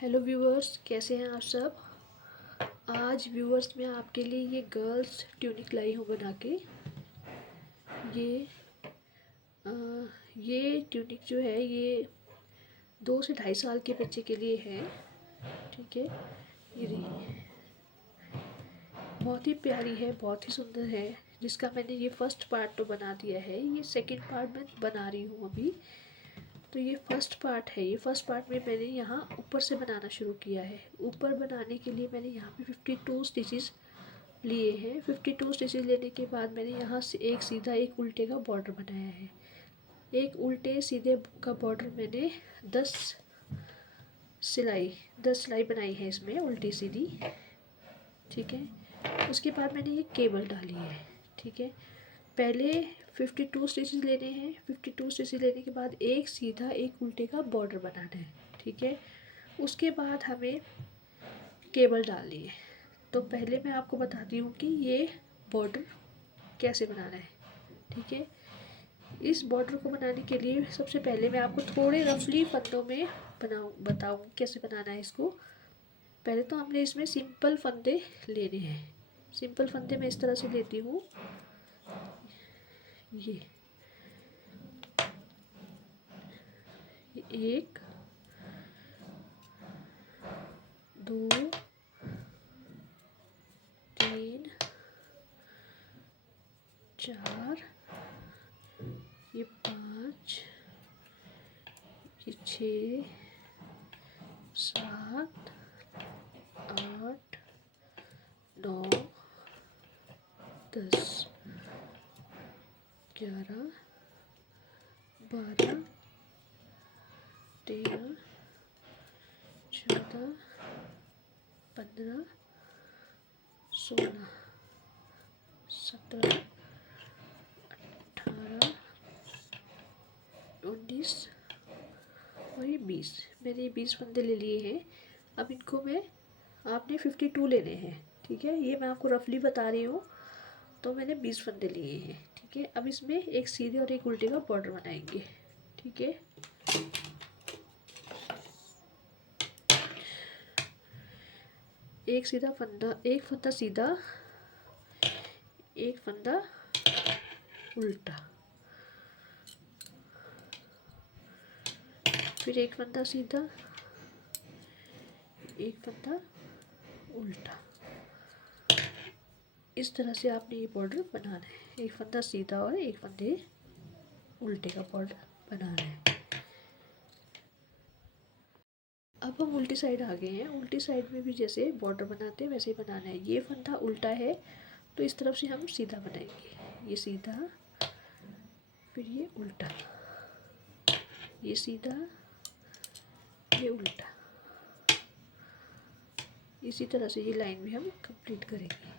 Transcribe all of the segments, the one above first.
Hello viewers, कैसे हैं आप सब। आज व्यूअर्स मैं आपके लिए ये गर्ल्स ट्यूनिक लाई हूँ बना के। ये अ, ये ट्यूनिक जो है ये 2 से 2.5 साल के बच्चे के लिए है। ठीक है, ये रही, बहुत ही प्यारी है, बहुत ही सुंदर है। जिसका मैंने ये फर्स्ट पार्ट तो बना दिया है, ये सेकंड पार्ट मैं बना रही हूँ अभी। तो ये फर्स्ट पार्ट है। ये फर्स्ट पार्ट में मैंने यहाँ ऊपर से बनाना शुरू किया है। ऊपर बनाने के लिए मैंने यहाँ पे 52 स्टिचेस लिए हैं। 52 स्टिचेस लेने के बाद मैंने यहाँ से एक सीधा एक उल्टे का बॉर्डर बनाया है। एक उल्टे सीधे का बॉर्डर मैंने 10 सिलाई बनाई है इसमें उल्टी सीधी। ठीक है, उसके बाद मैंने ये केबल डाली है। ठीक है, पहले 52 स्टिचेस लेने हैं। 52 स्टिचेस लेने के बाद एक सीधा एक उल्टे का बॉर्डर बनाना है। ठीक है, उसके बाद हमें केबल डालनी है। तो पहले मैं आपको बताती हूँ कि ये बॉर्डर कैसे बनाना है। ठीक है, इस बॉर्डर को बनाने के लिए सबसे पहले मैं आपको थोड़े रफली फंदों में बताऊँगी कैसे बनाना है इसको। पहले तो हमने इसमें सिंपल फंदे लेने हैं। सिंपल फंदे मैं इस तरह से लेती हूँ। ये एक, दो, तीन, चार, ये 5, ये 6, 7, 8, 9, 10, 11, 12, 13, 14, 15, 16, 17, 18, 19 और ये 20। मैंने ये 20 फंदे ले लिए हैं। अब इनको आपने 52 लेने हैं। ठीक है, ये मैं आपको रफली बता रही हूँ। तो मैंने 20 फंदे लिए हैं। ठीक है, अब इसमें एक सीधे और एक उल्टे का बॉर्डर बनाएंगे। ठीक है, एक सीधा फंदा, एक फंदा सीधा, एक फंदा उल्टा, फिर एक फंदा सीधा, एक फंदा उल्टा। इस तरह से आपने ये बॉर्डर बनाना है। एक फंदा सीधा और एक फंदे उल्टे का बॉर्डर बनाना है। अब हम उल्टी साइड आ गए हैं। उल्टी साइड में भी जैसे बॉर्डर बनाते हैं वैसे ही बनाना है। ये फंदा उल्टा है तो इस तरफ से हम सीधा बनाएंगे। ये सीधा, फिर ये उल्टा, ये सीधा, ये उल्टा। इसी तरह से ये लाइन भी हम कंप्लीट करेंगे।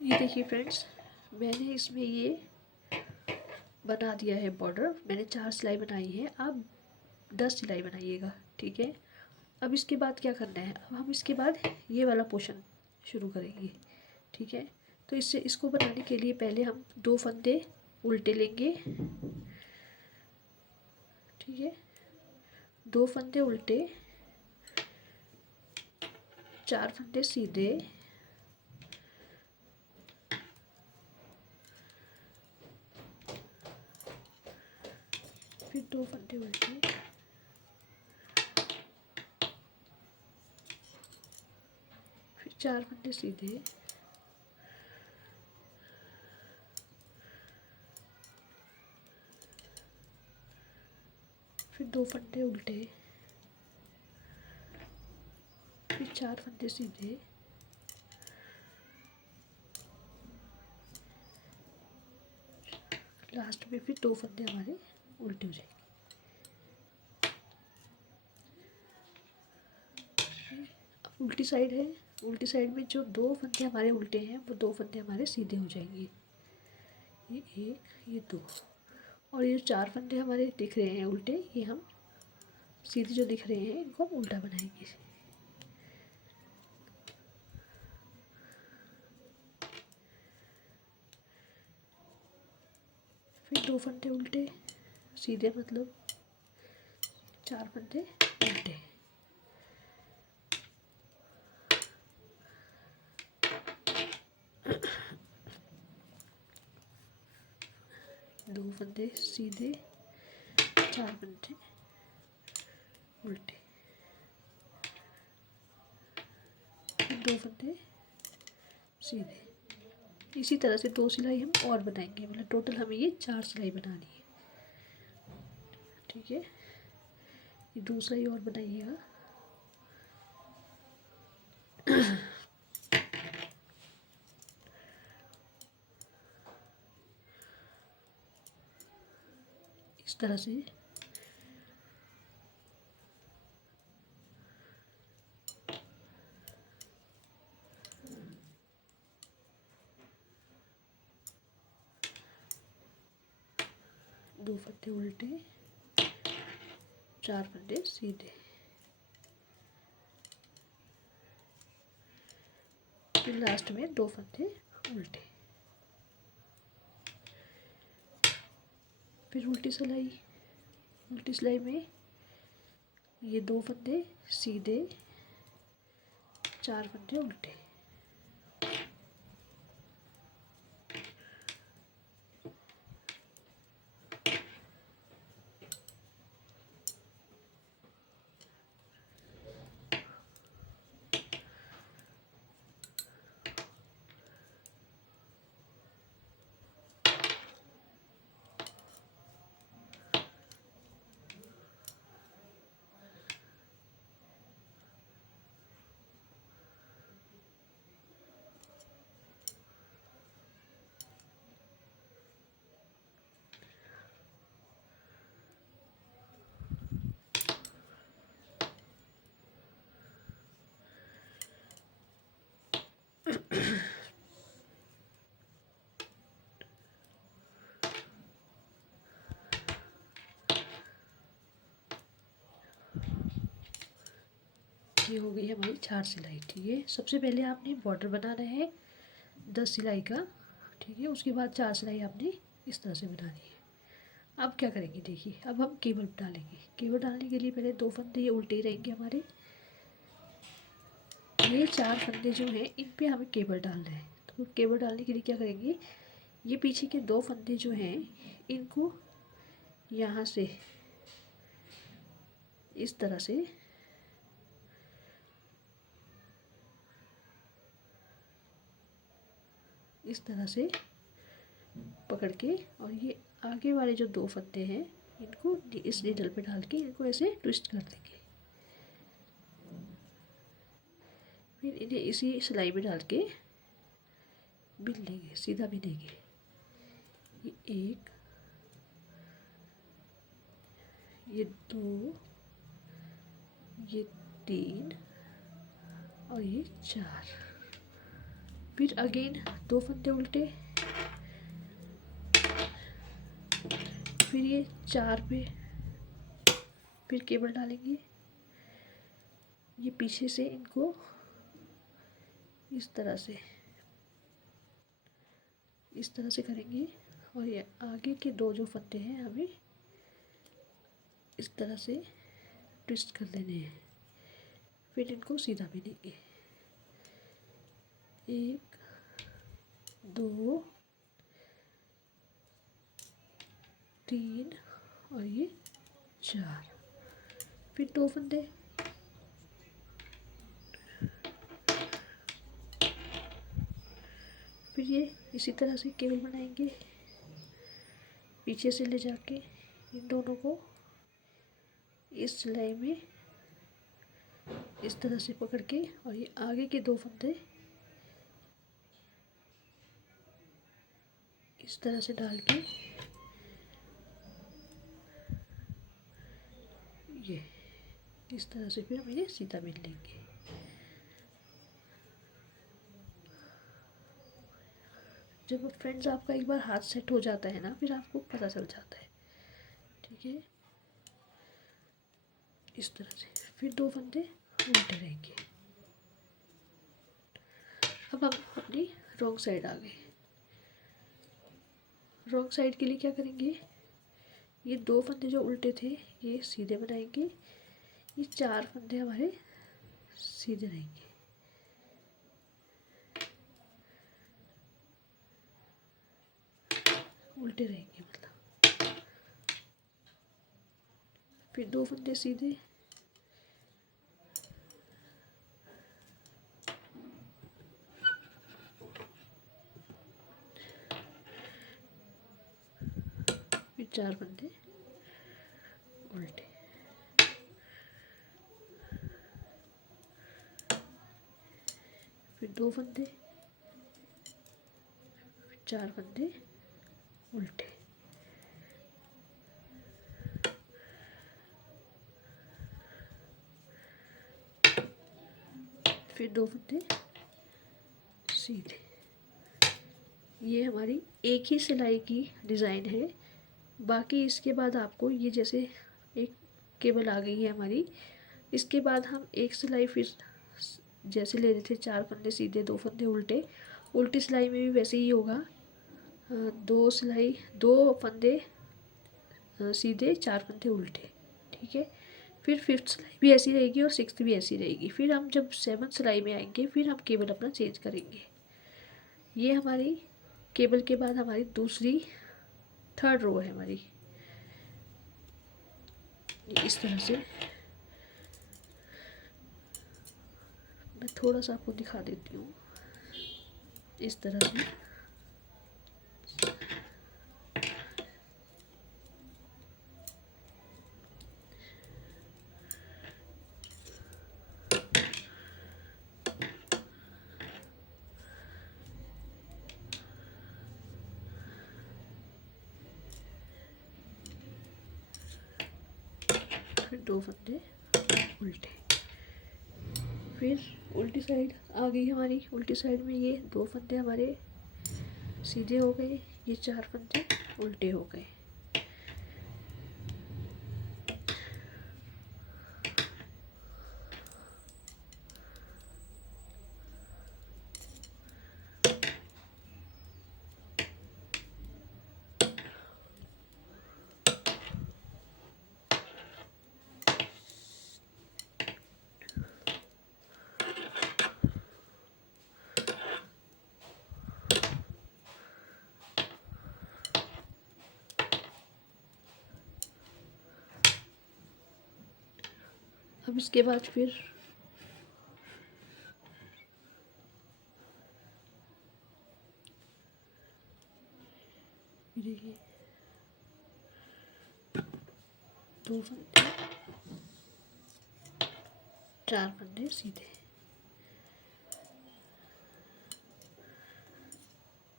ये देखिए फ्रेंड्स, मैंने इसमें ये बना दिया है बॉर्डर। मैंने 4 सिलाई बनाई है, आप 10 सिलाई बनाइएगा। ठीक है, अब इसके बाद क्या करना है, अब हम इसके बाद ये वाला पोर्शन शुरू करेंगे। ठीक है, तो इसको बनाने के लिए पहले हम 2 फंदे उल्टे लेंगे। ठीक है, 2 फंदे उल्टे, 4 फंदे सीधे, फिर 2 फंदे उल्टे, फिर 4 फंदे सीधे, फिर 2 फंदे उल्टे, फिर 4 फंदे सीधे, लास्ट में फिर 2 फंदे हमारे उल्टे हो जाएंगे। अब उल्टी साइड है। उल्टी साइड में जो 2 फंदे हमारे उल्टे हैं वो 2 फंदे हमारे सीधे हो जाएंगे। ये एक, ये 2, और ये जो 4 फंदे हमारे दिख रहे हैं उल्टे, ये हम सीधे जो दिख रहे हैं इनको हम उल्टा बनाएंगे। फिर 2 फंदे उल्टे सीधे, मतलब 4 फंदे उल्टे, दो फंदे सीधे, 4 फंदे उल्टे, दो फंदे सीधे। इसी तरह से 2 सिलाई हम और बनाएंगे, मतलब टोटल हमें ये 4 सिलाई बनानी है। ठीक है, ये दूसरा ही और बनाइएगा। इस तरह से दो फंदे उल्टे, 4 फंदे सीधे, फिर लास्ट में 2 फंदे उल्टे, फिर उल्टी सिलाई में ये 2 फंदे सीधे, 4 फंदे उल्टे, ये हो गई हमारी 4 सिलाई। ठीक है, सबसे पहले आपने बॉर्डर बनाना है 10 सिलाई का। ठीक है, उसके बाद 4 सिलाई आपने इस तरह से बनानी है। अब क्या करेंगे, देखिए अब हम केबल डालेंगे। केबल डालने के लिए पहले 2 फंदे ये उल्टे ही रहेंगे हमारे। ये 4 फंदे जो हैं इन पे हमें केबल डालना है। तो केबल डालने के लिए क्या करेंगे, ये पीछे के 2 फंदे जो हैं इनको यहाँ से इस तरह से पकड़ के, और ये आगे वाले जो 2 फंदे हैं इनको इस नीडल पे डाल के इनको ऐसे ट्विस्ट कर देंगे। फिर इन्हें इसी सिलाई में डाल के बिन लेंगे, सीधा बिनेंगे। ये 1, ये 2, ये 3 और ये 4। फिर अगेन 2 फंदे उल्टे, फिर ये 4 पे फिर केबल डालेंगे। ये पीछे से इनको इस तरह से करेंगे, और ये आगे के 2 जो फंदे हैं हमें इस तरह से ट्विस्ट कर देने हैं। फिर इनको सीधा बिनेंगे। 1, 2, 3 और ये 4। फिर 2 फंदे, फिर ये इसी तरह से केबल बनाएंगे। पीछे से ले जाके इन दोनों को इस सिलाई में इस तरह से पकड़ के, और ये आगे के 2 फंदे इस तरह से डाल के ये इस तरह से फिर हम इन्हें सीधा बिन लेंगे। जब फ्रेंड्स आपका एक बार हाथ सेट हो जाता है ना, फिर आपको पता चल जाता है। ठीक है, इस तरह से फिर 2 फंदे उल्टे रहेंगे। अब हम अपनी रॉन्ग साइड आ गए। रॉन्ग साइड के लिए क्या करेंगे, ये 2 फंदे जो उल्टे थे ये सीधे बनाएंगे, ये 4 फंदे हमारे सीधे रहेंगे। उल्टे रहेंगे मतलब। फिर 2 फंदे सीधे, फिर 4 फंदे उल्टे। फिर 2 फंदे, 4 फंदे उल्टे। फिर 2 फंदे सीधे। ये हमारी एक ही सिलाई की डिज़ाइन है। बाकी इसके बाद आपको ये जैसे एक केबल आ गई है हमारी, इसके बाद हम एक सिलाई फिर जैसे ले रहे थे 4 फंदे सीधे 2 फंदे उल्टे, उल्टी सिलाई में भी वैसे ही होगा। 2 फंदे सीधे 4 फंदे उल्टे, ठीक है। फिर 5th सिलाई भी ऐसी रहेगी और 6th भी ऐसी रहेगी। फिर हम जब 7th सिलाई में आएंगे फिर हम केबल अपना चेंज करेंगे। ये हमारी केबल के बाद हमारी दूसरी 3rd रो है हमारी। इस तरह से मैं थोड़ा सा आपको दिखा देती हूँ। इस तरह से फिर 2 फंदे उल्टे। फिर उल्टी साइड आ गई हमारी। उल्टी साइड में ये 2 फंदे हमारे सीधे हो गए, ये 4 फंदे उल्टे हो गए। अब इसके बाद फिर देखिए 2 फंदे 4 फंदे सीधे,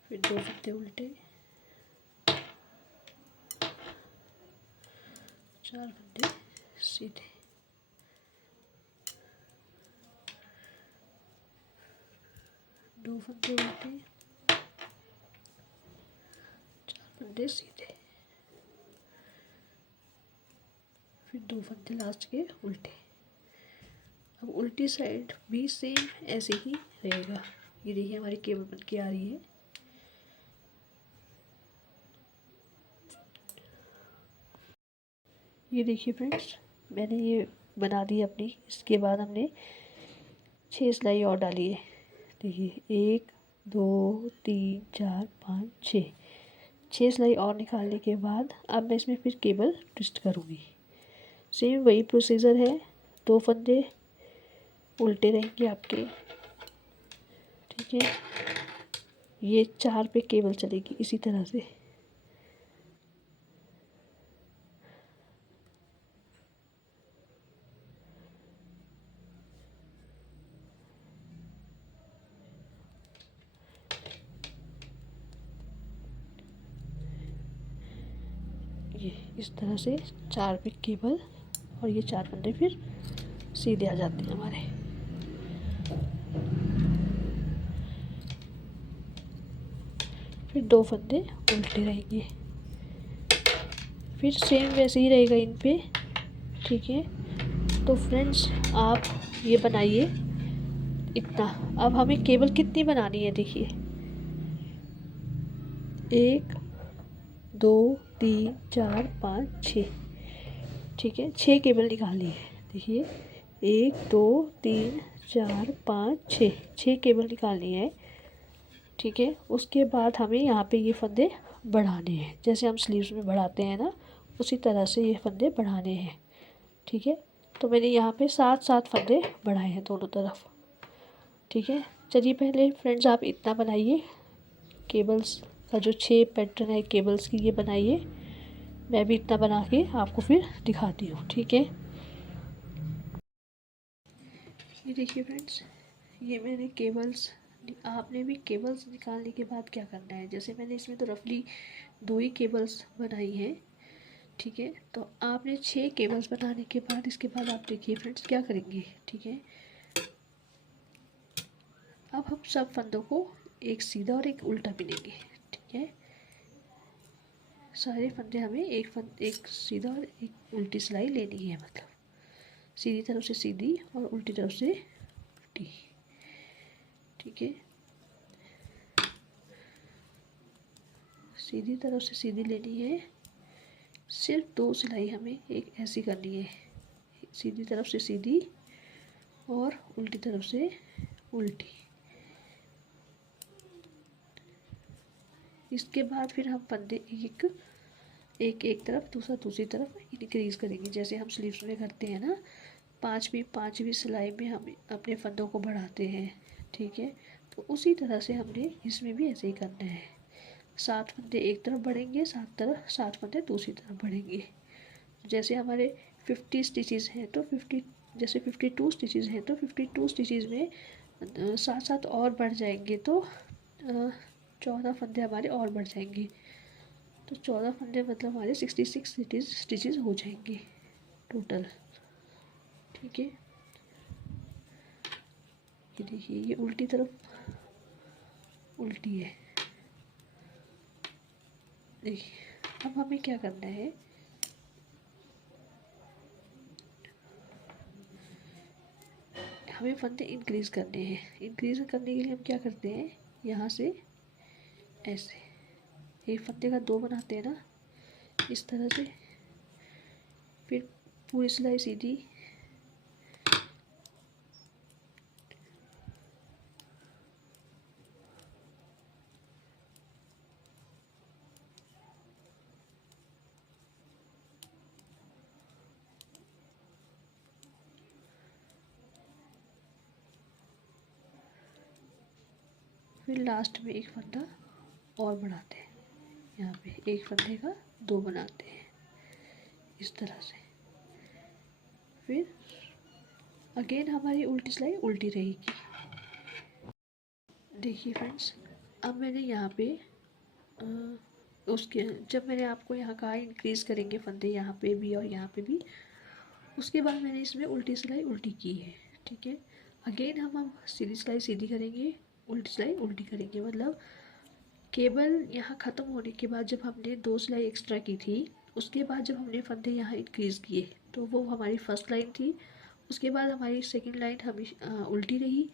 फिर 2 फंदे उल्टे, 4 फंदे सीधे, 2 फंदे उल्टे, 4 फंदे सीधे, फिर 2 फंदे लास्ट के उल्टे। अब उल्टी साइड भी सेम ऐसे ही रहेगा। ये देखिए हमारी केबल बन के आ रही है। ये देखिए फ्रेंड्स, मैंने ये बना दी अपनी। इसके बाद हमने 6 सिलाई और डाली है। देखिए 1 2 3 4 5 6 सिलाई और निकालने के बाद अब मैं इसमें फिर केबल ट्विस्ट करूँगी। सेम वही प्रोसीजर है। 2 फंदे उल्टे रहेंगे आपके, ठीक है। ये 4 पे केबल चलेगी इसी तरह से। ये इस तरह से 4 पे केबल और ये 4 फंदे फिर सीधे आ जाते हैं हमारे। फिर 2 फंदे उल्टे रहेंगे, फिर सेम वैसे ही रहेगा इन पे, ठीक है। तो फ्रेंड्स आप ये बनाइए इतना। अब हमें केबल कितनी बनानी है देखिए, 1 2 3 4 5 6। ठीक है, 6 केबल निकालनी है। देखिए 1 2 3 4 5 6, 6 केबल निकालनी है। ठीक है, उसके बाद हमें यहाँ पे ये फंदे बढ़ाने हैं, जैसे हम स्लीव्स में बढ़ाते हैं ना, उसी तरह से ये फंदे बढ़ाने हैं। ठीक है, तो मैंने यहाँ पे 7 फंदे बढ़ाए हैं दोनों तरफ। ठीक है, चलिए पहले फ्रेंड्स आप इतना बनाइए, केबल्स का जो 6 पैटर्न है केबल्स की, ये बनाइए। मैं भी इतना बना के आपको फिर दिखाती हूँ। ठीक है, ये देखिए फ्रेंड्स, ये मैंने केबल्स, आपने भी केबल्स निकालने के बाद क्या करना है, जैसे मैंने इसमें तो रफली 2 ही केबल्स बनाई हैं। ठीक है, तो आपने 6 केबल्स बनाने के बाद इसके बाद आप देखिए फ्रेंड्स क्या करेंगे। ठीक है, अब हम सब फंदों को एक सीधा और एक उल्टा बिनेंगे। ठीक है, सारे फंदे हमें एक सीधा और एक उल्टी सिलाई लेनी है, मतलब सीधी तरफ से सीधी और उल्टी तरफ से उल्टी। ठीक है, सीधी तरफ से सीधी लेनी है, सिर्फ 2 सिलाई हमें एक ऐसी करनी है, सीधी तरफ से सीधी और उल्टी तरफ से उल्टी। इसके बाद फिर हम फंदे एक तरफ दूसरी तरफ इंक्रीज़ करेंगे, जैसे हम स्लीव्स में करते हैं ना, पाँचवीं सिलाई में हम अपने फंदों को बढ़ाते हैं। ठीक है, तो उसी तरह से हमने इसमें भी ऐसे ही करना है। 7 फंदे एक तरफ बढ़ेंगे, 7 फंदे दूसरी तरफ बढ़ेंगे। जैसे हमारे 50 स्टिचेस हैं तो 52 स्टिचेस हैं तो 52 स्टिचेस में 7 और बढ़ जाएंगे, तो 14 फंदे हमारे और बढ़ जाएंगे, तो 14 फंदे मतलब हमारे 66 स्टिचेस हो जाएंगे टोटल। ठीक है, ये देखिए ये उल्टी तरफ उल्टी है। देखिए अब हमें क्या करना है, हमें फंदे इंक्रीज़ करने हैं। इंक्रीज़ करने के लिए हम क्या करते हैं, यहाँ से ऐसे एक फंदे का 2 बनाते हैं ना, इस तरह से, फिर पूरी सिलाई सीधी, फिर लास्ट में एक फंदा और बढ़ाते हैं, यहाँ पे एक फंदे का 2 बनाते हैं इस तरह से। फिर अगेन हमारी उल्टी सिलाई उल्टी रहेगी। देखिए फ्रेंड्स, अब मैंने यहाँ पे उसके जब मैंने आपको यहाँ कहा इंक्रीज़ करेंगे फंदे यहाँ पे भी और यहाँ पे भी, उसके बाद मैंने इसमें उल्टी सिलाई उल्टी की है। ठीक है, अगेन हम सीधी सिलाई सीधी करेंगे, उल्टी सिलाई उल्टी करेंगे, मतलब केबल यहाँ ख़त्म होने के बाद जब हमने 2 सिलाई एक्स्ट्रा की थी, उसके बाद जब हमने फंदे यहाँ इंक्रीज़ किए तो वो हमारी फर्स्ट लाइन थी। उसके बाद हमारी सेकंड लाइन हमेशा उल्टी रही।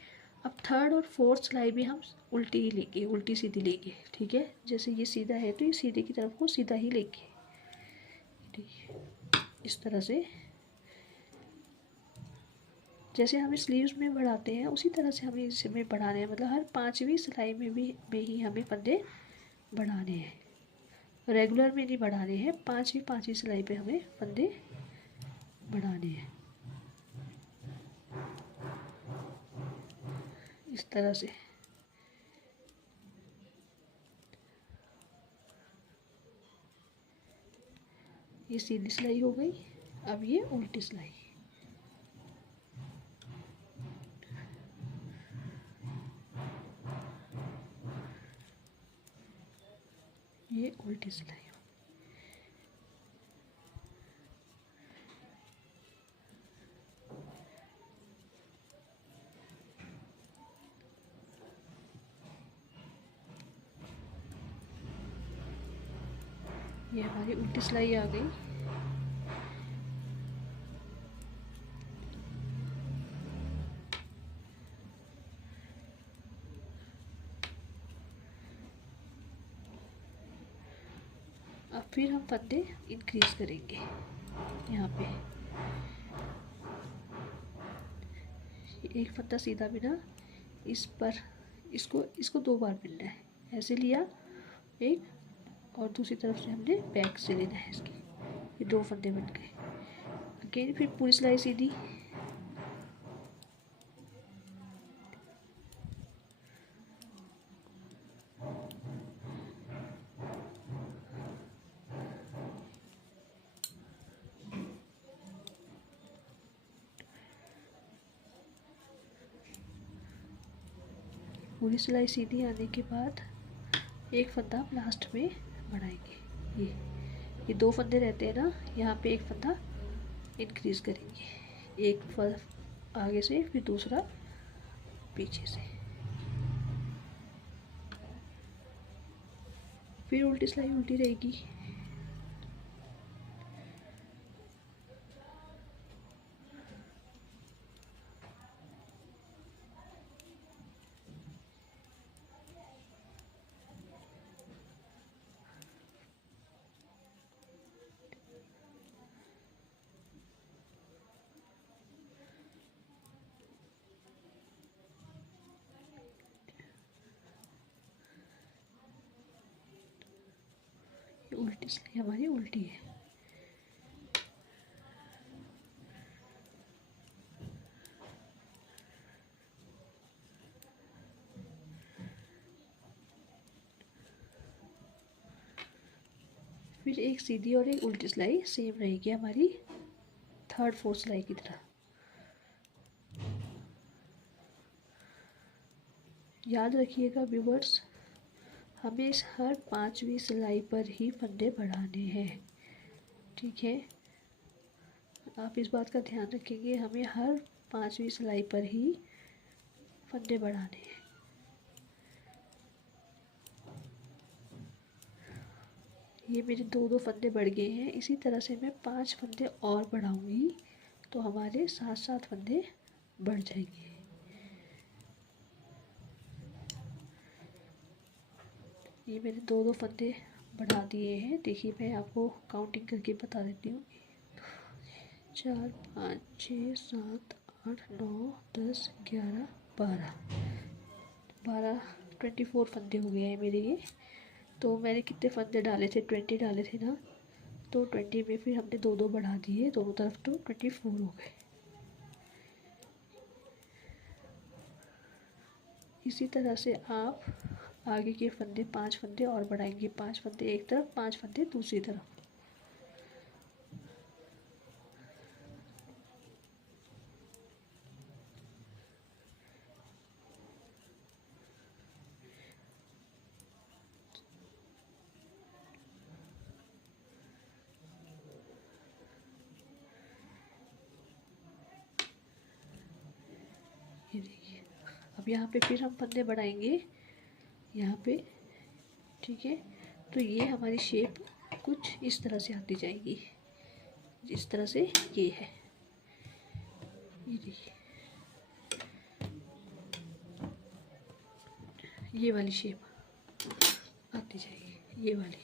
अब थर्ड और फोर्थ सिलाई भी हम उल्टी ही लेंगे, उल्टी सीधी लेंगे। ठीक है, जैसे ये सीधा है तो ये सीधे की तरफ को सीधा ही लेंगे। ठीक है, इस तरह से जैसे हम स्लीव्स में बढ़ाते हैं उसी तरह से हमें इसमें बढ़ाने हैं, मतलब हर 5वीं सिलाई में ही हमें फंदे बढ़ाने हैं, रेगुलर में नहीं बढ़ाने हैं। 5वीं सिलाई पे हमें फंदे बढ़ाने हैं इस तरह से। ये सीधी सिलाई हो गई, अब ये उल्टी सिलाई। ये उल्टी सिलाई। ये हमारी उल्टी सिलाई आ गई। फिर हम फंदे इंक्रीज करेंगे यहाँ पे। एक फंदा सीधा बिना इस पर इसको 2 बार बिनना है। ऐसे लिया एक, और दूसरी तरफ से हमने बैक से लेना है इसकी। ये 2 फंदे बन गए। अगेन फिर पूरी सिलाई सीधी, पूरी सिलाई सीधी आने के बाद एक फंदा हम लास्ट में बढ़ाएंगे। ये 2 फंदे रहते हैं ना, यहाँ पे एक फंदा इंक्रीज करेंगे, एक आगे से फिर दूसरा पीछे से, फिर उल्टी सिलाई उल्टी रहेगी। उल्टी सिलाई हमारी उल्टी है। फिर एक सीधी और एक उल्टी सिलाई सेम रहेगी हमारी 3rd 4th सिलाई की तरह। याद रखिएगा व्यूवर्स, हमें इस हर 5वीं सिलाई पर ही फंदे बढ़ाने हैं, ठीक है। आप इस बात का ध्यान रखेंगे, हमें हर 5वीं सिलाई पर ही फंदे बढ़ाने हैं। ये मेरे 2 फंदे बढ़ गए हैं। इसी तरह से मैं 5 फंदे और बढ़ाऊंगी तो हमारे 7 फंदे बढ़ जाएंगे। ये मैंने 2 फंदे बढ़ा दिए हैं। देखिए मैं आपको काउंटिंग करके बता देती हूँ। 4 5 6 7 8 9 10 11 12 24 फंदे हो गए हैं मेरे ये। तो मैंने कितने फंदे डाले थे, 20 डाले थे ना, तो 20 में फिर हमने 2 बढ़ा दिए दोनों तरफ, तो 24 हो गए। इसी तरह से आप आगे के फंदे 5 फंदे और बढ़ाएंगे, 5 फंदे एक तरफ 5 फंदे दूसरी तरफ। ये देखिए, अब यहाँ पे फिर हम फंदे बढ़ाएंगे यहाँ पे, ठीक है। तो ये हमारी शेप कुछ इस तरह से आती जाएगी, जिस तरह से ये है। ये देखिए, ये वाली शेप आती जाएगी, ये वाली,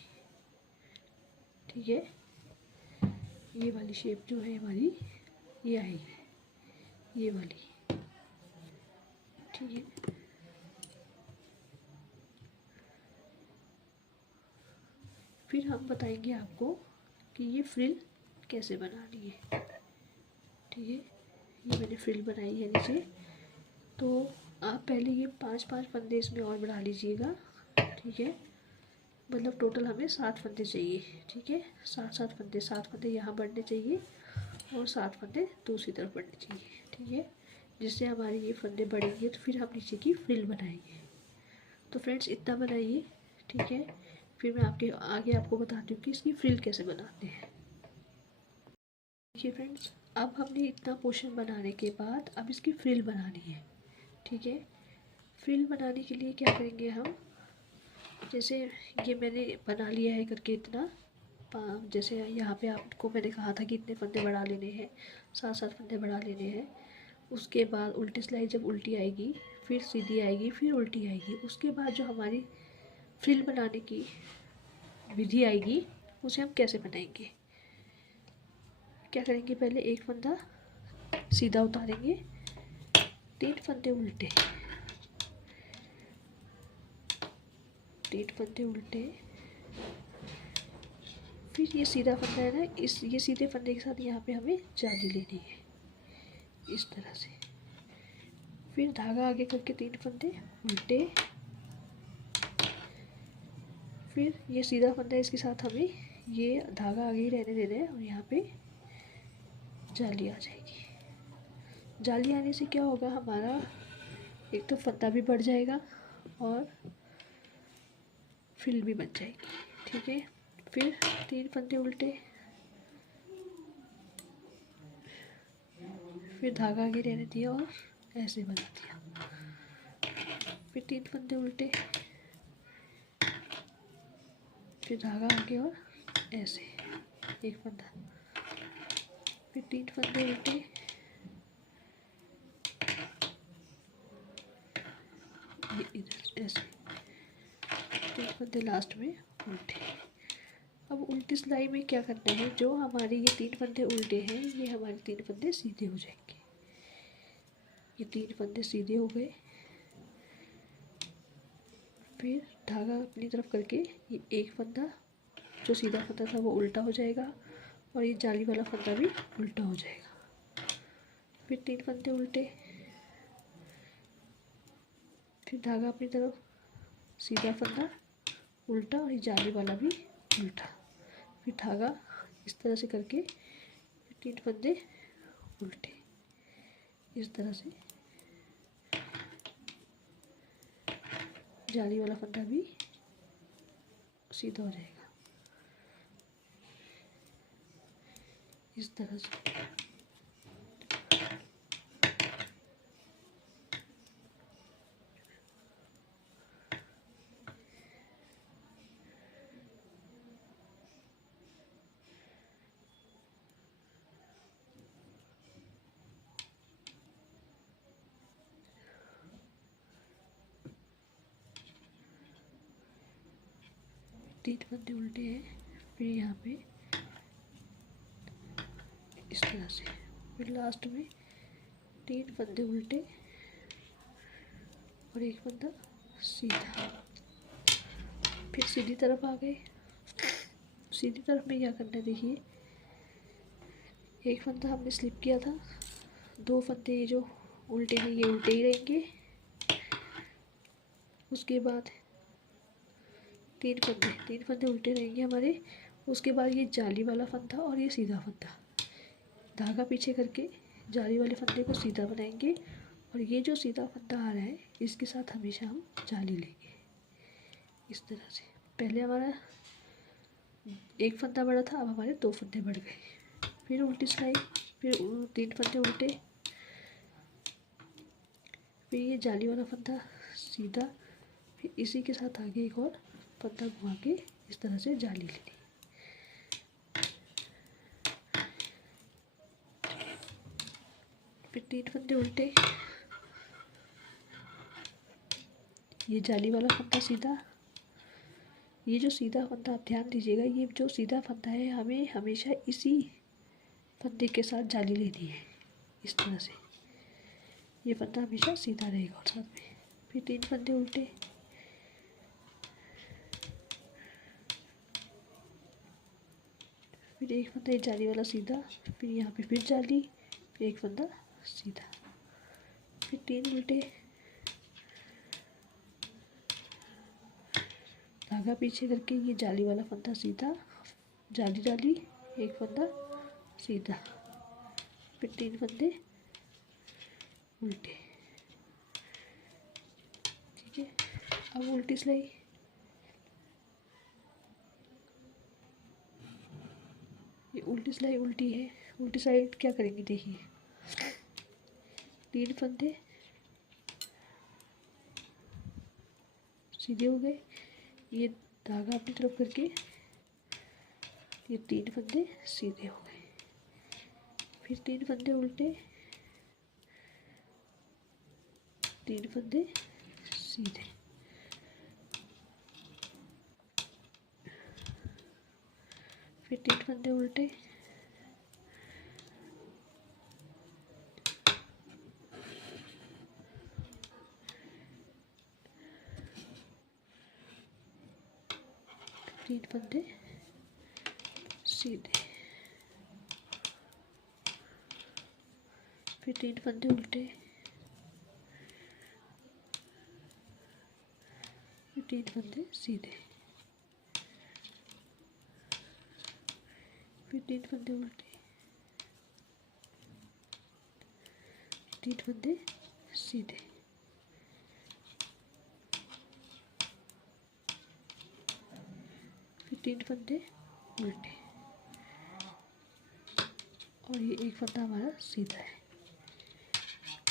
ठीक है। ये वाली शेप जो है हमारी ये आएगी, ये वाली, ठीक है। फिर हम बताएंगे आपको कि ये फ्रिल कैसे बनानी है, ठीक है। ये मैंने फ्रिल बनाई है नीचे। तो आप पहले ये 5 फंदे इसमें और बढ़ा लीजिएगा, ठीक है। मतलब टोटल हमें 7 फंदे चाहिए, ठीक है। 7 फंदे, 7 फंदे यहाँ बढ़ने चाहिए और 7 फंदे दूसरी तरफ बढ़ने चाहिए, ठीक है। जिससे हमारे ये फंदे बढ़ेंगे तो फिर हम नीचे की फ्रिल बनाएंगे। तो फ्रेंड्स इतना बनाइए, ठीक है। फिर मैं आगे आपको बताती हूँ कि इसकी फ्रिल कैसे बनाते हैं। देखिए फ्रेंड्स, अब हमने इतना पोर्शन बनाने के बाद अब इसकी फ्रिल बनानी है, ठीक है। फ्रिल बनाने के लिए क्या करेंगे हम, जैसे ये मैंने बना लिया है करके इतना, जैसे यहाँ पे आपको मैंने कहा था कि इतने फंदे बढ़ा लेने हैं, 7 फंदे बढ़ा लेने हैं। उसके बाद उल्टी सिलाई जब उल्टी आएगी, फिर सीधी आएगी, फिर उल्टी आएगी। उसके बाद जो हमारी फ्रिल बनाने की विधि आएगी उसे हम कैसे बनाएंगे। क्या करेंगे, पहले एक फंदा सीधा उतारेंगे, 3 फंदे उल्टे, 3 फंदे उल्टे, फिर ये सीधा फंदा है ना, ये सीधे फंदे के साथ यहाँ पे हमें जाली लेनी है इस तरह से। फिर धागा आगे करके 3 फंदे उल्टे, फिर ये सीधा फंदा इसके साथ हमें ये धागा आगे ही रहने देना है और यहाँ पे जाली आ जाएगी। जाली आने से क्या होगा, हमारा एक तो फंदा भी बढ़ जाएगा और फ्रिल भी बन जाएगी। ठीक है, फिर 3 फंदे उल्टे, फिर धागा आगे रहने दिया और ऐसे बना दिया, फिर 3 फंदे उल्टे, फिर धागा आगे और ऐसे एक फंदा, फिर 3 फंदे उल्टे, ये इधर ऐसे 3 फंदे लास्ट में उल्टे। अब उल्टी सिलाई में क्या करना है, जो हमारे ये 3 फंदे उल्टे हैं ये हमारे 3 फंदे सीधे हो जाएंगे। ये 3 फंदे सीधे हो गए, फिर धागा अपनी तरफ करके ये एक फंदा जो सीधा फंदा था वो उल्टा हो जाएगा और ये जाली वाला फंदा भी उल्टा हो जाएगा। फिर 3 फंदे उल्टे, फिर धागा अपनी तरफ, सीधा फंदा उल्टा और ये जाली वाला भी उल्टा, फिर धागा इस तरह से करके 3 फंदे उल्टे, इस तरह से जाली वाला फंदा भी सीधा हो जाएगा इस तरह से। तीन फंदे उल्टे हैं, फिर यहाँ पे इस तरह से, फिर लास्ट में 3 फंदे उल्टे और एक फंदा सीधा, फिर सीधी तरफ आ गए। सीधी तरफ में क्या करना है, देखिए एक फंदा हमने स्लिप किया था, 2 फंदे ये जो उल्टे हैं ये उल्टे ही रहेंगे, उसके बाद 3 फंदे उल्टे रहेंगे हमारे। उसके बाद ये जाली वाला फंदा और ये सीधा फंदा, धागा पीछे करके जाली वाले फंदे को सीधा बनाएंगे और ये जो सीधा फंदा आ रहा है इसके साथ हमेशा हम जाली लेंगे इस तरह से। पहले हमारा एक फंदा बढ़ा था, अब हमारे 2 फंदे बढ़ गए। फिर उल्टी सिलाई, फिर 3 फंदे उल्टे, फिर ये जाली वाला फंदा सीधा, फिर इसी के साथ आगे एक और फंदा घुमा के इस तरह से जाली लेनी। फिर 3 फंदे उल्टे, ये जाली वाला फंदा सीधा। ये जो सीधा फंदा आप ध्यान दीजिएगा, ये जो सीधा फंदा है हमें हमेशा इसी फंदे के साथ जाली लेनी है इस तरह से। ये फंदा हमेशा सीधा रहेगा और साथ में फिर 3 फंदे उल्टे, फिर एक फंदा जाली वाला सीधा, फिर यहाँ पे फिर जाली, फिर एक फंदा सीधा, फिर 3 उल्टे, धागा पीछे करके ये जाली वाला फंदा सीधा, जाली डाली, एक फंदा सीधा, फिर 3 फंदे उल्टे। ठीक है, अब उल्टी सिलाई। ये उल्टी सिलाई उल्टी है, उल्टी साइड क्या करेंगे, देखिए 3 फंदे सीधे हो गए, ये धागा अपनी तरफ करके ये 3 फंदे सीधे हो गए, फिर 3 फंदे उल्टे, 3 फंदे सीधे, फिर 3 फंदे उल्टे, तीन फंदे सीधे, फिर 3 फंदे उल्टे, फिर 3 फंदे सीधे, फिर 3 फंदे उल्टे, 3 फंदे सीधे, फिर 3 फंदे उल्टे, और ये एक फंदा हमारा सीधा है।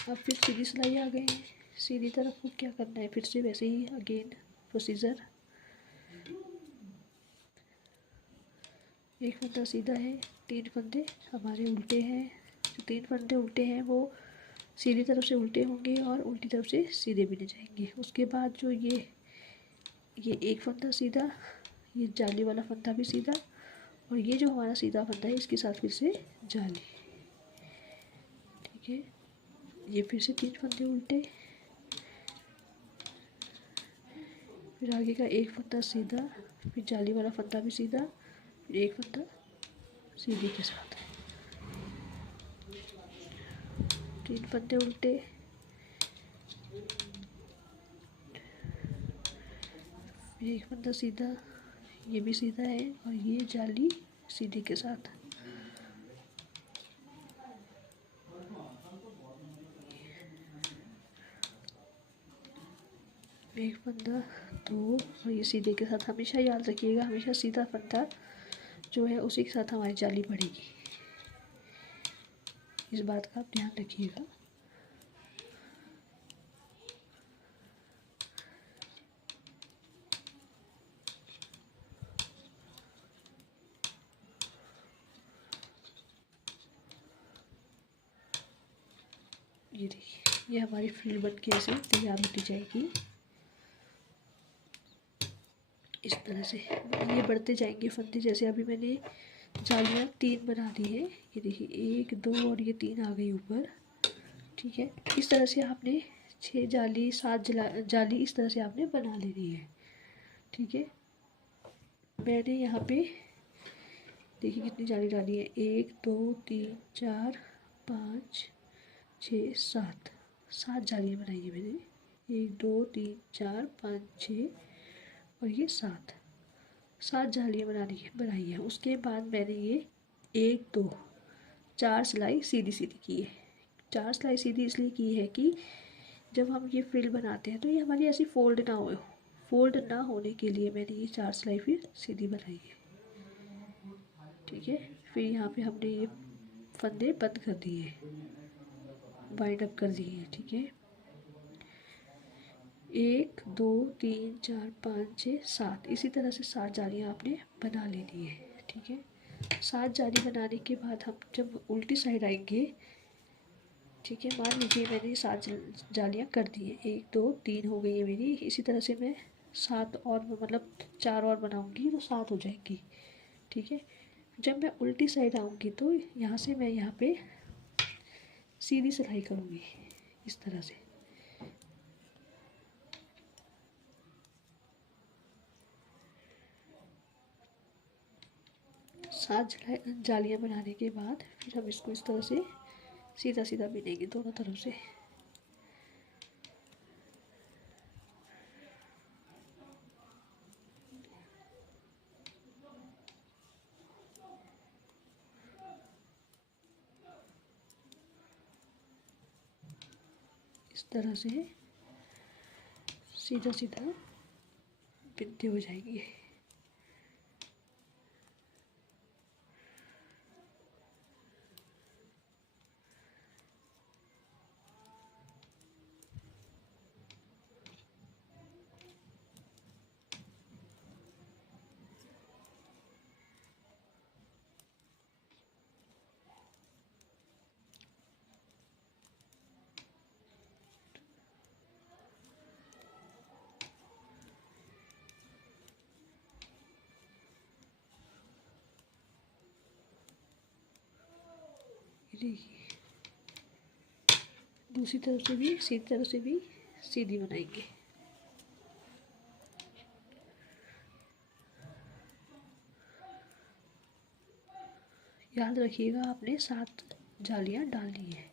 अब फिर सीधी सिलाई आ गई है। सीधी तरफ को क्या करना है, फिर से वैसे ही अगेन प्रोसीजर, एक फंदा सीधा है, 3 फंदे हमारे उल्टे हैं। जो 3 फंदे उल्टे हैं वो सीधी तरफ से उल्टे होंगे और उल्टी तरफ से सीधे भी नहीं जाएंगे। उसके बाद जो ये एक फंदा सीधा, ये जाली वाला फंदा भी सीधा, और ये जो हमारा सीधा फंदा है इसके साथ फिर से जाली। ठीक है, ये फिर से 3 फंदे उल्टे, फिर आगे का एक फंदा सीधा, फिर जाली वाला फंदा भी सीधा, फिर एक फंदा सीधी के साथ, 3 फंदे उल्टे, फिर एक फंदा सीधा, ये भी सीधा है, और ये जाली सीधी के साथ, एक फंदा, 2, और ये सीधे के साथ। हमेशा याद रखिएगा, हमेशा सीधा फंदा जो है उसी के साथ हमारी जाली बढ़ेगी, इस बात का आप ध्यान रखिएगा। ये देखिए, ये हमारी फ्रिल बन के ऐसे तैयार होती जाएगी इस तरह से। ये बढ़ते जाएंगे फंदे, जैसे अभी मैंने जालियाँ 3 बना दी है, ये देखिए 1 2 और ये 3 आ गई ऊपर। ठीक है, इस तरह से आपने 6 जाली 7 जाली इस तरह से आपने बना लेनी है। ठीक है, मैंने यहाँ पे देखिए कितनी जाली डाली है, 1 2 3 4 5 6 7, 7 जालियाँ बनाई है मैंने, 1 2 3 4 5 6 और ये 7 जालियाँ बनाई है। उसके बाद मैंने ये 1 2 4 सिलाई सीधी सीधी की है। 4 सिलाई सीधी इसलिए की है कि जब हम ये फ्रिल बनाते हैं तो ये हमारी ऐसी फोल्ड ना हो, फोल्ड ना होने के लिए मैंने ये 4 सिलाई फिर सीधी बनाई है। ठीक है, फिर यहाँ पे हमने ये फंदे बंद कर दिए, वाइंड अप कर दिए। ठीक है, 1 2 3 4 5 6 7, इसी तरह से 7 जालियाँ आपने बना लेनी है। ठीक है, 7 जाली बनाने के बाद हम जब उल्टी साइड आएंगे, ठीक है, मान लीजिए मैंने 7 जालियाँ कर दी है, 1 2 3 हो गई है मेरी, इसी तरह से मैं 7 और मतलब 4 और बनाऊंगी तो 7 हो जाएंगी। ठीक है, जब मैं उल्टी साइड आऊँगी तो यहाँ से मैं यहाँ पे सीधी सिलाई करूँगी इस तरह से। 7 जालियाँ बनाने के बाद फिर हम इसको इस तरह से सीधा सीधा बिनेंगे दोनों तरफ से। इस तरह से सीधा सीधा बिनते हो जाएंगे। देखिए, दूसरी तरफ से भी सीधी तरफ से भी सीधी बनाएंगे। याद रखिएगा आपने 7 जालियाँ डालनी है।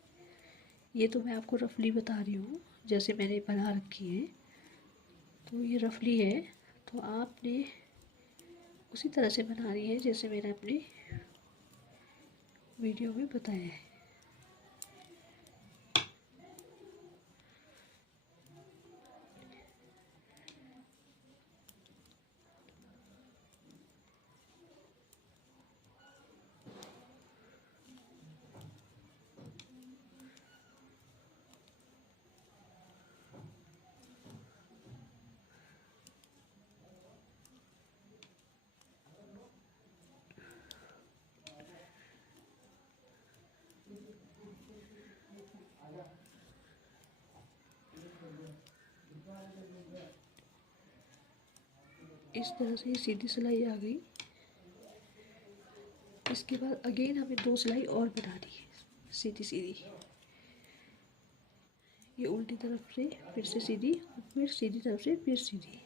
ये तो मैं आपको रफली बता रही हूँ, जैसे मैंने बना रखी है तो ये रफली है, तो आपने उसी तरह से बनानी है जैसे मैंने अपनी वीडियो में बताया है। इस तरह से सीधी सिलाई आ गई। इसके बाद अगेन हमें 2 सिलाई और बनानी है सीधी सीधी। ये उल्टी तरफ से फिर से सीधी, फिर सीधी तरफ से फिर सीधी।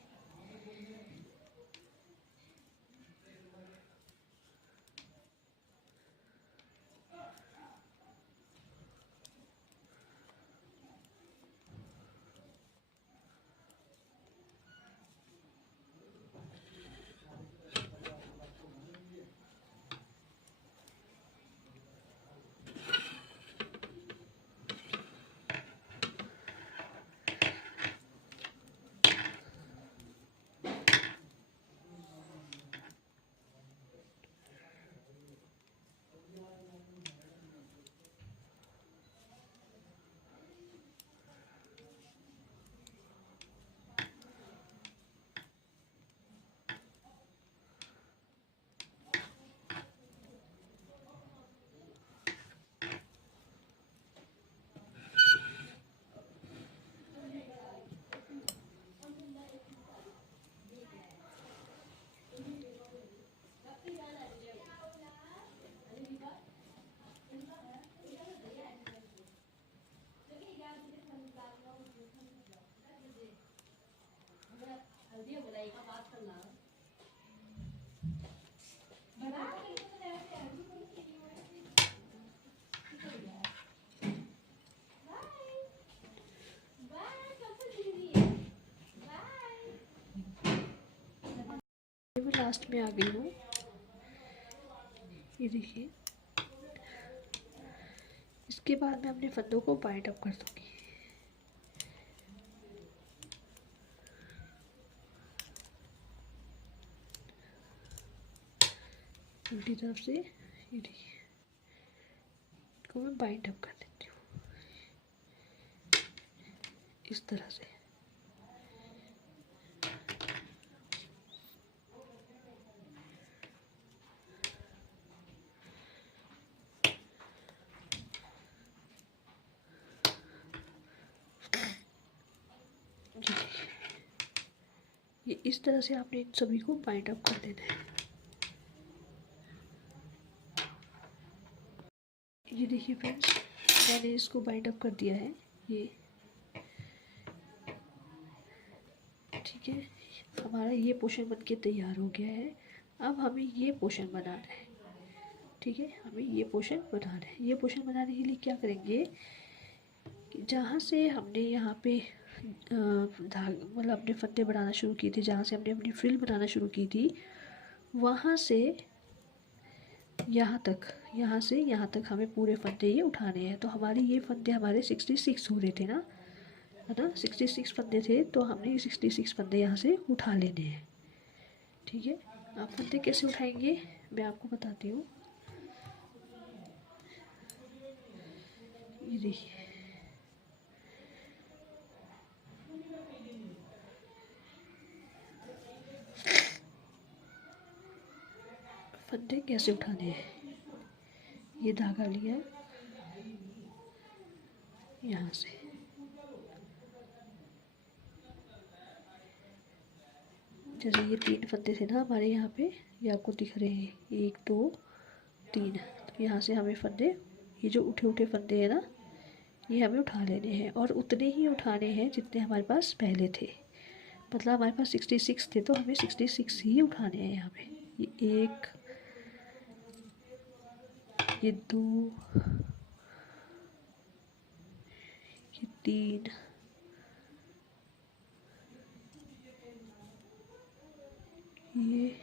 मैं लास्ट में आ गई हूँ। ये देखिए, इसके बाद मैं अपने फंदों को बाइंड अप कर दूँगी। उल्टी तरफ से ये देखिए, इसको मैं बाइंड अप कर देती हूँ इस तरह से। ये इस तरह से आपने इन सभी को बाइंड अप कर देना है। ये देखिए फ्रेंड्स, मैंने इसको बाइंड अप कर दिया है ये, ठीक है। हमारा ये पोर्शन बनके तैयार हो गया है। अब हमें ये पोर्शन बनाना है, ठीक है। हमें ये पोर्शन बनाना है। ये पोर्शन बनाने के लिए क्या करेंगे कि जहाँ से हमने यहाँ पे मतलब अपने फंदे बनाना शुरू किए थे, जहाँ से हमने अपनी फ्रिल बनाना शुरू की थी, वहाँ से यहाँ तक, यहाँ से यहाँ तक हमें पूरे फंदे ये उठाने हैं। तो हमारे ये फंदे हमारे 66 हो रहे थे ना, है ना, 66 फंदे थे। तो हमने ये 66 फंदे यहाँ से उठा लेने हैं, ठीक है। आप फंदे कैसे उठाएंगे मैं आपको बताती हूँ। ये देखिए, फंदे कैसे उठाने हैं। ये धागा लिया यहाँ से, जैसे ये 3 फंदे थे ना हमारे यहाँ पे, ये आपको दिख रहे हैं 1 2 3। तो यहाँ से हमें फंदे ये जो उठे उठे फंदे हैं ना, ये हमें उठा लेने हैं और उतने ही उठाने हैं जितने हमारे पास पहले थे। मतलब हमारे पास 66 थे तो हमें 66 ही उठाने हैं यहाँ पे। ये 1, ये 2, ये 3, ये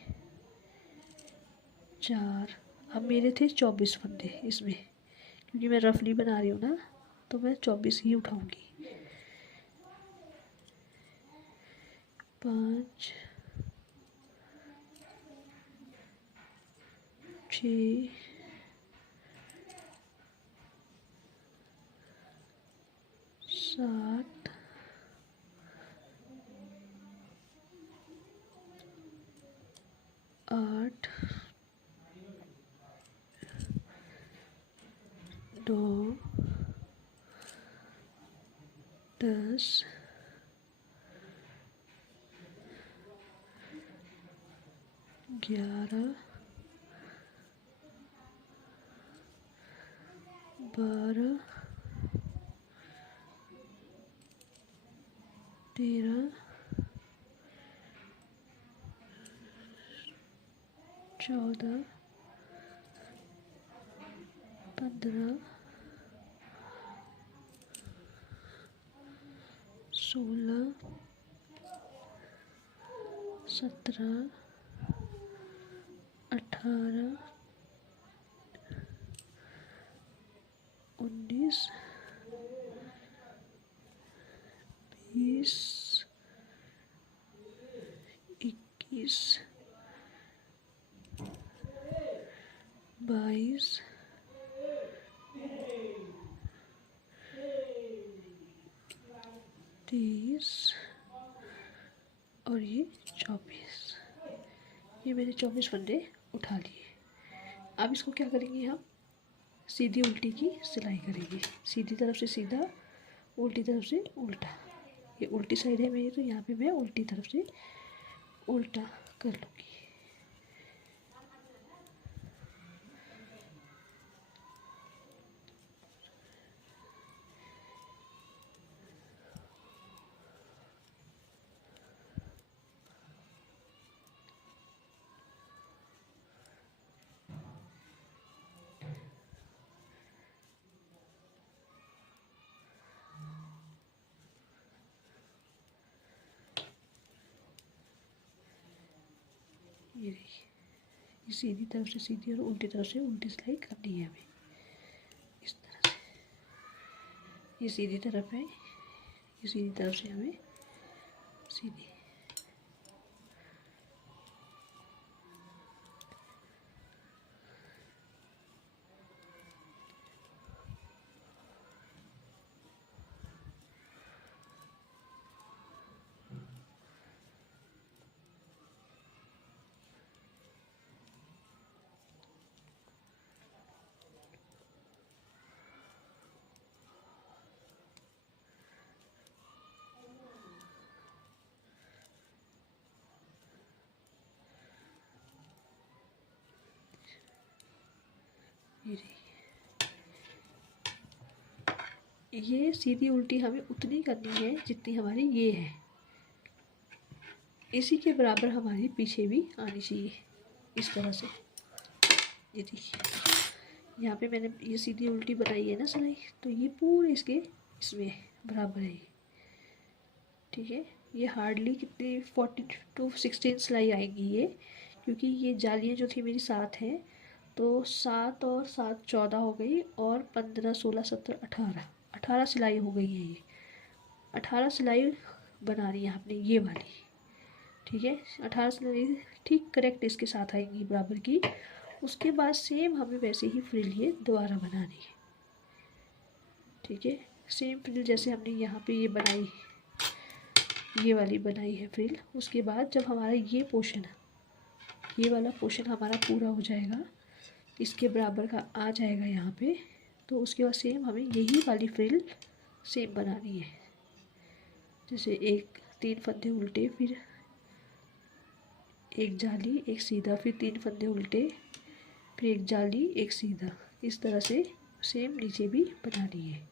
4। अब मेरे थे 24 फंदे इसमें, क्योंकि मैं रफली बना रही हूँ ना, तो मैं 24 ही उठाऊंगी। 5, 6, 7, 8, 9, 10, 11, 12, 13, 14, 15, 16, 17, 18, 19, 20, 21, 22, 23 और ये 24। ये मैंने 24 फंदे उठा लिए। अब इसको क्या करेंगे, हम सीधी उल्टी की सिलाई करेंगे। सीधी तरफ से सीधा, उल्टी तरफ से उल्टा। ये उल्टी साइड है मेरी, तो यहाँ पे मैं उल्टी तरफ से उल्टा कर लूँगी। ये देखिए, ये सीधी तरफ से सीधी और उल्टी तरफ से उल्टी सिलाई करनी है हमें इस तरह से। ये सीधी तरफ है, ये सीधी तरफ से हमें सीधी। ये सीधी उल्टी हमें उतनी करनी है जितनी हमारी ये है। इसी के बराबर हमारी पीछे भी आनी चाहिए इस तरह से। ये देखिए, यहाँ पे मैंने ये सीधी उल्टी बनाई है ना सिलाई, तो ये पूरे इसके इसमें बराबर है। ठीक है, ये हार्डली कितनी 40 to 16 सिलाई आएगी ये, क्योंकि ये जालियाँ जो थी मेरी 7 हैं, तो 7 और 7 14 हो गई, और 15 16 17 18 सिलाई हो गई है। ये 18 सिलाई बना रही है आपने ये वाली। ठीक है, 18 सिलाई ठीक करेक्ट इसके साथ आएंगी बराबर की। उसके बाद सेम हमें वैसे ही फ्रिल ये दोबारा बनानी है। ठीक है, सेम फ्रिल जैसे हमने यहाँ पे ये बनाई, ये वाली बनाई है फ्रिल। उसके बाद जब हमारा ये पोर्शन, ये वाला पोर्शन हमारा पूरा हो जाएगा, इसके बराबर का आ जाएगा यहाँ पे, तो उसके बाद सेम हमें यही वाली फ्रिल सेम बनानी है। जैसे एक 3 फंदे उल्टे, फिर एक जाली, एक सीधा, फिर 3 फंदे उल्टे, फिर एक जाली, एक सीधा। इस तरह से सेम नीचे भी बनानी है।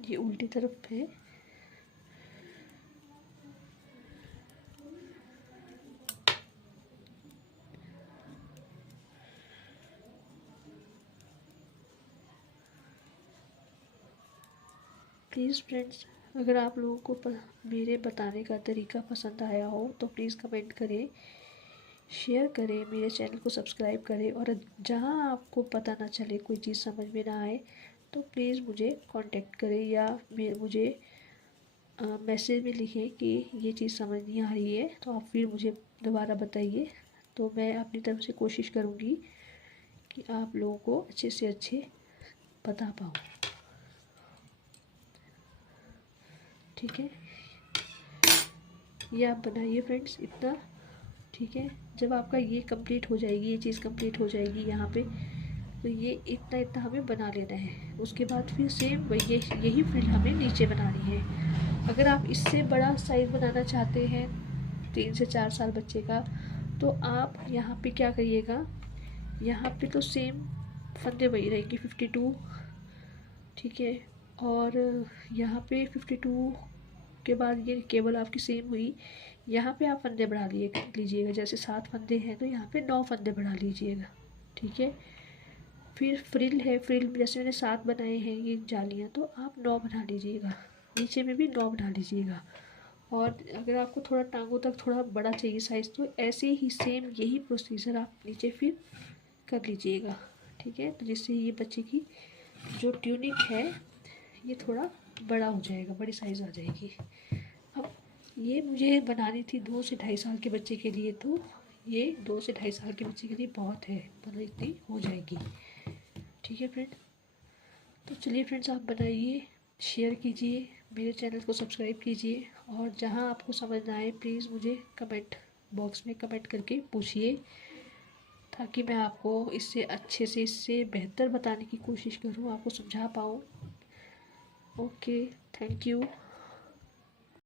ये उल्टी तरफ है। प्लीज़ फ्रेंड्स, अगर आप लोगों को मेरे बताने का तरीका पसंद आया हो तो प्लीज़ कमेंट करें, शेयर करें, मेरे चैनल को सब्सक्राइब करें। और जहां आपको पता ना चले, कोई चीज़ समझ में ना आए, तो प्लीज़ मुझे कांटेक्ट करें या मुझे मैसेज में लिखें कि ये चीज़ समझ नहीं आ रही है, तो आप फिर मुझे दोबारा बताइए। तो मैं अपनी तरफ से कोशिश करूँगी कि आप लोगों को अच्छे से अच्छे बता पाऊँ। ठीक है, ये आप बनाइए फ्रेंड्स इतना। ठीक है, जब आपका ये कंप्लीट हो जाएगी, ये चीज़ कंप्लीट हो जाएगी यहाँ पे, तो ये इतना इतना हमें बना लेना है। उसके बाद फिर सेम वही यही फ्रिल हमें नीचे बनानी है। अगर आप इससे बड़ा साइज़ बनाना चाहते हैं 3 से 4 साल बच्चे का, तो आप यहाँ पे क्या करिएगा, यहाँ पे तो सेम फंदे वही रहेंगे 52। ठीक है, और यहाँ पे 52 के बाद ये केबल आपकी सेम हुई। यहाँ पे आप फंदे बढ़ा लीजिएगा, जैसे 7 फंदे हैं तो यहाँ पे 9 फंदे बढ़ा लीजिएगा। ठीक है, फिर फ्रिल है, फ्रिल में जैसे मैंने 7 बनाए हैं ये जालियाँ, तो आप 9 बना लीजिएगा, नीचे में भी 9 बना लीजिएगा। और अगर आपको थोड़ा टांगों तक थोड़ा बड़ा चाहिए साइज़, तो ऐसे ही सेम यही प्रोसीजर आप नीचे फिर कर लीजिएगा। ठीक है, तो जिससे ये बच्चे की जो ट्यूनिक है ये थोड़ा बड़ा हो जाएगा, बड़ी साइज़ आ जाएगी। अब ये मुझे बनानी थी 2 से 2.5 साल के बच्चे के लिए, तो ये 2 से 2.5 साल के बच्चे के लिए बहुत है, मतलब इतनी हो जाएगी। ठीक है फ्रेंड, तो चलिए फ्रेंड्स, आप बनाइए, शेयर कीजिए, मेरे चैनल को सब्सक्राइब कीजिए। और जहां आपको समझ ना आए प्लीज़ मुझे कमेंट बॉक्स में कमेंट करके पूछिए, ताकि मैं आपको इससे अच्छे से, इससे बेहतर बताने की कोशिश करूं, आपको समझा पाऊँ। Okay, thank you.